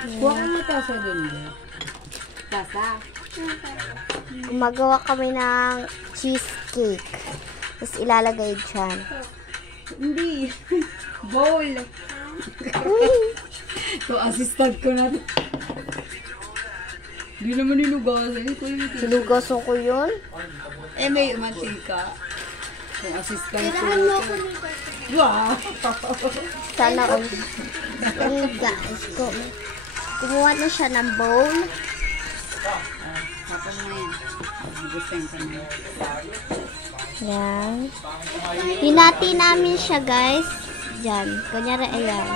Kuha ka mo tasa dun. Tasa? Gumagawa kami ng cheesecake. Tapos ilalagay dyan. Hindi. Bowl. To assistant ko na to. Hindi naman nilugasan. Sinugasan ko yun? Eh, may mantika. Yung assistant ko na to. Wow! Sana all. Ayun guys, kumuha na siya ng bowl. Tapos na yan. Gustuin ko na Yan. Hinati namin siya guys. Yan. Kunyari, ayan.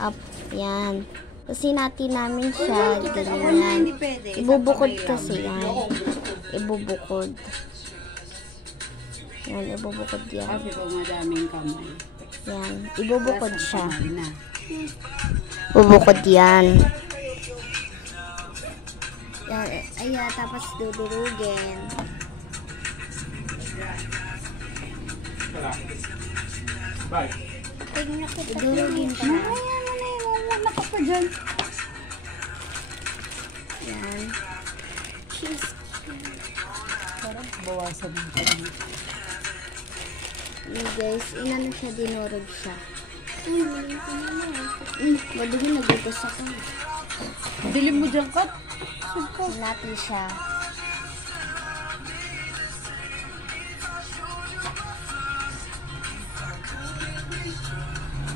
Up. Yan. Tapos hinati namin siya. Ganyan. Ibubukod kasi yan. Ibubukod. Yan. Ibubukod yan. Kasi po madaming kamay. Yan. Ibubukod siya. Ibubukod yan. Yan. Ayan. Tapos dudurugin. Dudurugin siya. Wala ka pa dyan. Yan. Cheese. Parang bawasan mo pa rin. Yan guys, inano siya, dinurog siya. Madumi nagugas ako. Dilim mo dyan, Kat. Natin siya.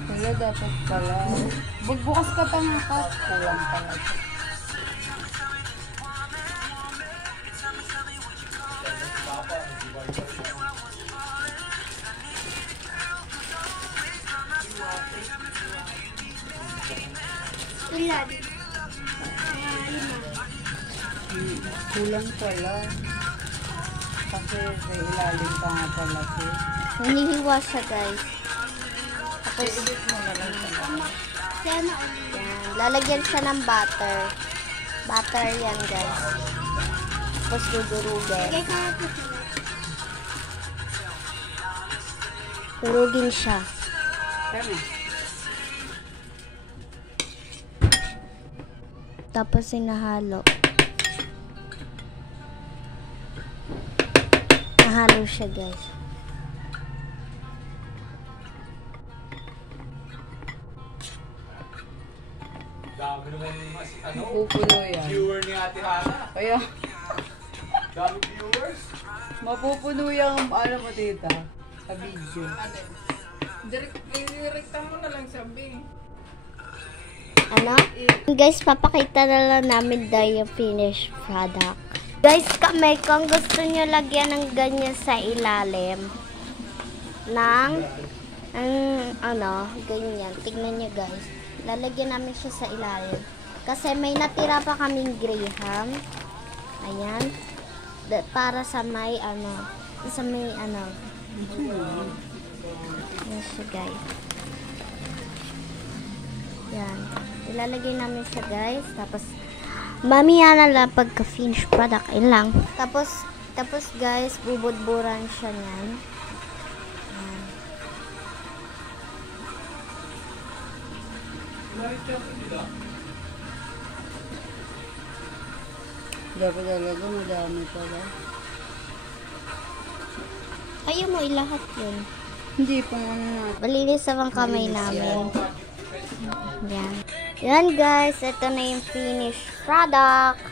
Wala dapat pala. Magbukas ka pa nga, Kat. Kulang pala. Ilan? Kulang pala. Kasi sa ilalim pa nga pala. Hinihiwa siya guys. Tapos, Edit mo na lang sa mga. yan. Lalagyan siya ng butter. Butter yan guys. Tapos dudurugin. Durugin siya. Tama. Tapos sinahalo. Nahalo siya guys. Dami naman mas, Mapupuno yan. viewer ni Ate Hana. Kaya, Dami viewers. mapupuno yung ano mo, tita, sa video. Direkta mo na lang sabi. Ano? Guys, papakita na lang namin dahil yung finished product. Guys, kami, kung gusto nyo lagyan ng ganyan sa ilalim ng ano, ganyan. Tignan nyo guys. Lalagyan namin siya sa ilalim. Kasi may natira pa kaming graham. Ayan. Para sa may ano. Sa may ano. Ayan siya guys. Yan. Ilalagay namin siya guys. Tapos, mamaya na lang pagka-finish product. Ayun lang. Tapos guys, bubudburan siya niyan. Yan. Dapat talaga madami pala. Ayaw mo ilahat yun. Hindi pa ano natin. Malinis naman kamay namin. Yan. Yan guys, ito na yung finished product.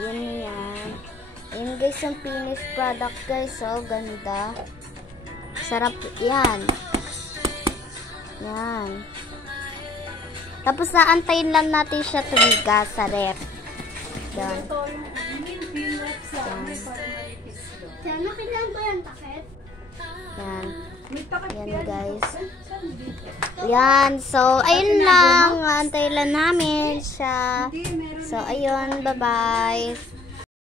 Yan yan. Yan guys, yung finished product guys. So, ganda. Sarap yan. Yan. Tapos naantayin lang natin siya tumigas sa ref. Yan. Yan. Yan. Yan guys. Yan. So, ayun lang. Antayin lang namin siya. So, ayun. Bye-bye.